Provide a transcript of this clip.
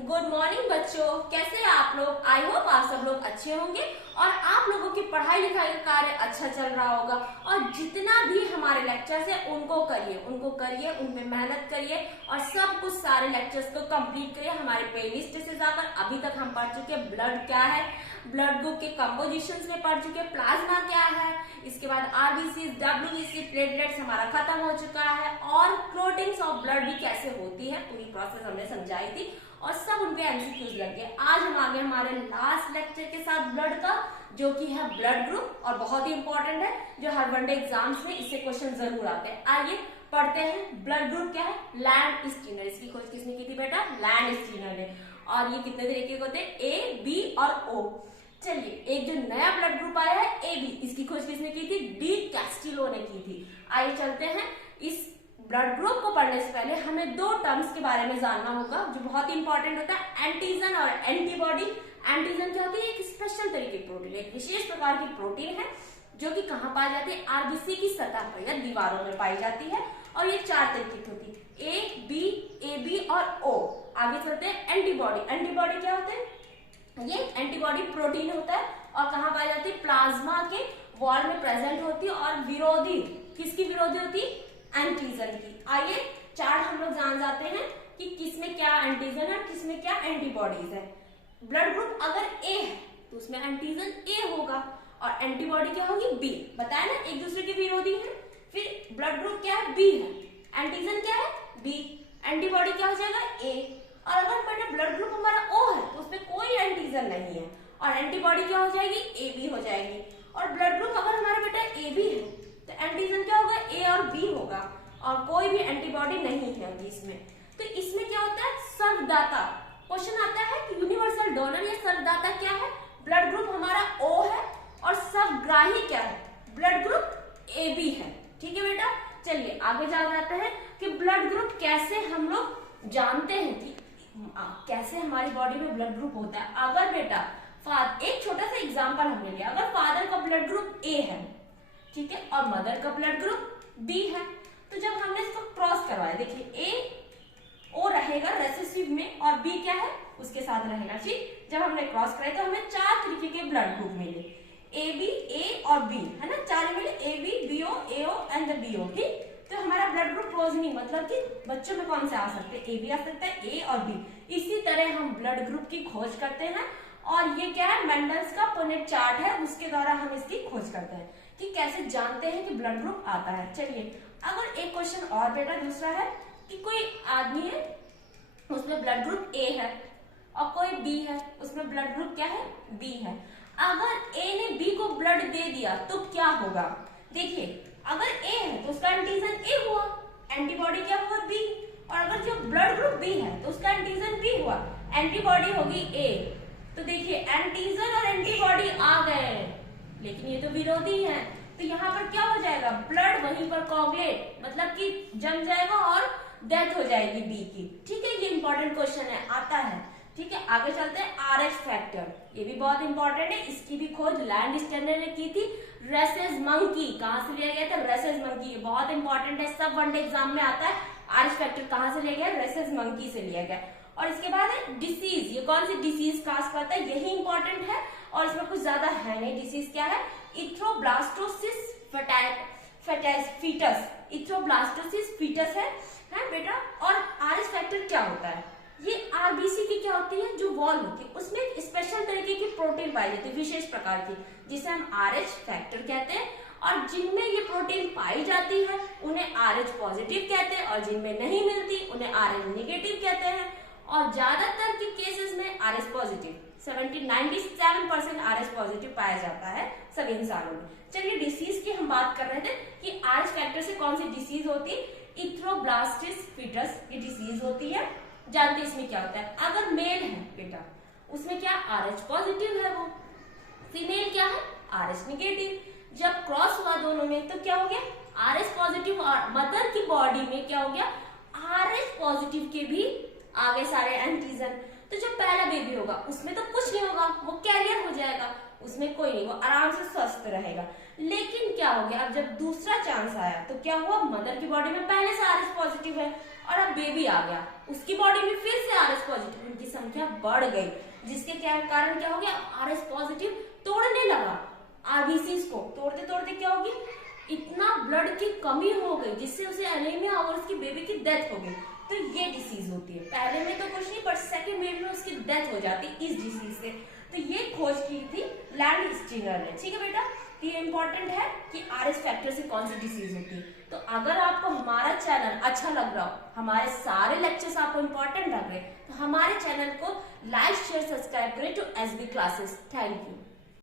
Good morning बच्चों, कैसे हैं आप लोग। आई होप आप सब लोग अच्छे होंगे और आप लोगों की पढ़ाई लिखाई का कार्य अच्छा चल रहा होगा। और जितना भी हमारे लेक्चर्स है उनको करिए उन पे मेहनत करिए और सब कुछ सारे लेक्चर्स को कंप्लीट करिए। हमारे प्लेलिस्ट से जाकर अभी तक हम पढ़ चुके ब्लड क्या है, ब्लड ग्रुप के कंपोजिशंस में पढ़ चुके, प्लाज्मा क्या है, इसके बाद आरबीसी, डब्ल्यूबीसी, प्लेटलेट्स हमारा खत्म हो चुका है और क्लोटिंग्स ऑफ ब्लड भी कैसे होती है पूरी प्रोसेस हमने समझाई थी और सब उनपे एमसीक्यूज लग गए। आज हम आगे हमारे लास्ट लेक्चर के साथ ब्लड का, जो कि है ब्लड ग्रुप और बहुत ही इंपॉर्टेंट है, जो हर वनडे एग्जाम्स में इससे क्वेश्चन जरूर आते हैं। आइए पढ़ते हैं। ब्लड ग्रुप क्या है? लैंडस्टीनर। इसकी खोज किसने की थी बेटा? लैंडस्टीनर ने। और ये कितने तरीके के होते हैं? ए, बी और ओ। चलिए, एक जो नया ब्लड ग्रुप आया है ए बी, इसकी खोज किसने की थी? डी कैस्टिलो ने की थी। आइए चलते हैं। इस ब्लड ग्रुप को पढ़ने से पहले हमें दो टर्म्स के बारे में जानना होगा जो बहुत ही इंपॉर्टेंट होता है, एंटीजन और एंटीबॉडी। एंटीजन क्या होती है? एक स्पेशल तरीके की प्रोटीन, एक विशेष प्रकार की प्रोटीन है जो कि कहाँ पाई जाती है? आरबीसी की सतह पर या दीवारों में पाई जाती है और ये चार तरीके की होती है, ए बी और ओ। आगे चलते हैं एंटीबॉडी। एंटीबॉडी क्या होते हैं? ये एंटीबॉडी प्रोटीन होता है और कहाँ पाई जाती है? प्लाज्मा के वॉल में प्रेजेंट होती है और विरोधी, किसकी विरोधी होती है? एंटीजन की। आइए चार्ट हम लोग जान जाते हैं कि किसमें क्या एंटीजन है, किसमें क्या एंटीबॉडीज है। ब्लड ग्रुप अगर ए है तो उसमें एंटीजन ए होगा और एंटीबॉडी क्या होगी? बी। बताया ना, एक दूसरे के विरोधी है। फिर ब्लड ग्रुप क्या है? बी है। एंटीजन क्या है? बी। एंटीबॉडी क्या हो जाएगा? ए। और अगर बेटा ब्लड ग्रुप हमारा ओ है तो उसमें कोई एंटीजन नहीं है और एंटीबॉडी क्या हो जाएगी? ए बी हो जाएगी। और ब्लड ग्रुप अगर हमारा बेटा ए बी है तो एंटीजन क्या होगा? ए और बी होगा और कोई भी एंटीबॉडी नहीं है इसमें। तो इसमें क्या होता है? सर्वदाता। क्वेश्चन आता है कि यूनिवर्सल डोनर या सर्वदाता क्या है? ब्लड ग्रुप हमारा ओ है और सर्वग्राही क्या है? ब्लड ग्रुप ए बी है। ठीक है बेटा, चलिए आगे जान जाते हैं कि ब्लड ग्रुप कैसे हम लोग जानते हैं कि कैसे हमारी बॉडी में ब्लड ग्रुप होता है। अगर बेटा एक छोटा सा एग्जांपल हमने लिया, अगर फादर का ब्लड ग्रुप ए है, ठीक है, और मदर का ब्लड ग्रुप बी है, तो जब हमने इसको क्रॉस करवाया, देखिए ए ओ रहेगा रेसेसिव में और बी क्या है? उसके साथ रहेगा। ठीक, जब हमने क्रॉस कराया तो हमें चार तरीके के ब्लड ग्रुप मिले, ए बी, ए और बी, है ना, चार मिले, A B, B O, A O and B O. ठीक, तो हमारा ब्लड ग्रुप प्रोजनी मतलब कि बच्चों में कौन से आ सकते हैं? ए बी आ सकता है, ए और बी। इसी तरह हम ब्लड ग्रुप की खोज करते हैं और ये क्या है? मेंडल्स का पुनेट चार्ट है, उसके द्वारा हम इसकी खोज करते हैं कि कैसे जानते हैं कि ब्लड ग्रुप आता है। चलिए, अगर एक क्वेश्चन और बेटा दूसरा है कि कोई आदमी है उसमें ब्लड ग्रुप ए है और कोई बी है उसमें ब्लड ग्रुप क्या है? बी है। अगर ए ने बी को ब्लड दे दिया तो क्या होगा? देखिए, अगर ए है तो उसका एंटीजन ए हुआ, एंटीबॉडी क्या हुआ? बी। और अगर जो ब्लड ग्रुप बी है तो उसका एंटीजन बी हुआ, एंटीबॉडी होगी ए। तो देखिए एंटीजन और एंटीबॉडी आ गए लेकिन ये तो विरोधी है, तो यहाँ पर क्या हो जाएगा? ब्लड वहीं पर कोगुलेट मतलब कि जम जाएगा और डेथ हो जाएगी बी की। ठीक है, ये इंपॉर्टेंट क्वेश्चन है, आता है। ठीक है, आगे चलते हैं। आरएच फैक्टर, ये भी बहुत इंपॉर्टेंट है, इसकी भी खोज लैंडस्टीनर ने की थी। रेसेस मंकी कहाँ से लिया गया था? रेसेस मंकी, ये बहुत इंपॉर्टेंट है, सब वनडे एग्जाम में आता है। आरएच फैक्टर कहाँ से लिया गया? रेसेस मंकी से लिया गया। और इसके बाद है डिसीज, ये कौन सी डिसीज काज करता है? यही इंपॉर्टेंट है और इसमें कुछ ज्यादा है नहीं। डिसीज क्या है? इथ्रोब्लास्टोसिस फीटस, इथ्रोब्लास्टोसिस फीटस है बेटा। और आरएच फैक्टर क्या होता है? ये आरबीसी की क्या होती है? जो वॉल होती है उसमें एक स्पेशल तरीके की प्रोटीन पाई जाती है, विशेष प्रकार की, जिसे हम आरएच फैक्टर कहते हैं। और जिनमें ये प्रोटीन पाई जाती है उन्हें आरएच पॉजिटिव कहते हैं और जिनमें नहीं मिलती उन्हें आरएच निगेटिव कहते हैं। और ज्यादातर के केसेस में आरएच पॉजिटिव, 97% आरएच पॉजिटिव पाया जाता है सभी इंसानों में। चलिए, डिसीज की हम बात कर रहे थे कि आरएच फैक्टर से कौन सी डिसीज होती है? इथ्रोब्लास्टिस फीटस, ये डिसीज होती है। जानते इसमें क्या होता है? अगर मेल है बेटा उसमें क्या? आरएच पॉजिटिव है वो, फीमेल क्या है? RH negative. जब क्रॉस हुआ दोनों में तो क्या हो गया? RH positive. और मदर की बॉडी में क्या हो गया? आरएच पॉजिटिव के भी आगे सारे एंटीजन। तो जब पहला बेबी होगा उसमें तो कुछ नहीं होगा, वो कैरियर हो जाएगा, उसमें कोई नहीं, वो आराम से स्वस्थ रहेगा। लेकिन क्या हो गया? अब जब दूसरा चांस आया तो क्या हुआ? मदर की बॉडी में पहले से आरएच पॉजिटिव है और अब बेबी आ गया, उसकी बॉडी में फिर से आरएच पॉजिटिव, उनकी संख्या बढ़ गई, जिसके कारण क्या हो गया, आरएस पॉजिटिव तोड़ने लगा। आरबीसी को तोड़ते तोड़ते क्या होगी, इतना ब्लड की कमी हो गई जिससे उसे एनीमिया और उसकी बेबी की डेथ हो गई। तो ये डिसीज होती है। पहले में तो कुछ नहीं, पर सेकेंड बेबी में उसकी डेथ हो जाती इस डिसीज से। तो ये खोज की थी लैंड स्टिंगर ने। ठीक है बेटा, ये इंपॉर्टेंट है कि आरएस फैक्टर से कौन सी डिसीज होती है। तो अगर आपको हमारा चैनल अच्छा लग रहा हो, हमारे सारे लेक्चर्स आपको इंपॉर्टेंट लग रहे हैं, तो हमारे चैनल को लाइक शेयर सब्सक्राइब करें to SB classes. Thank you.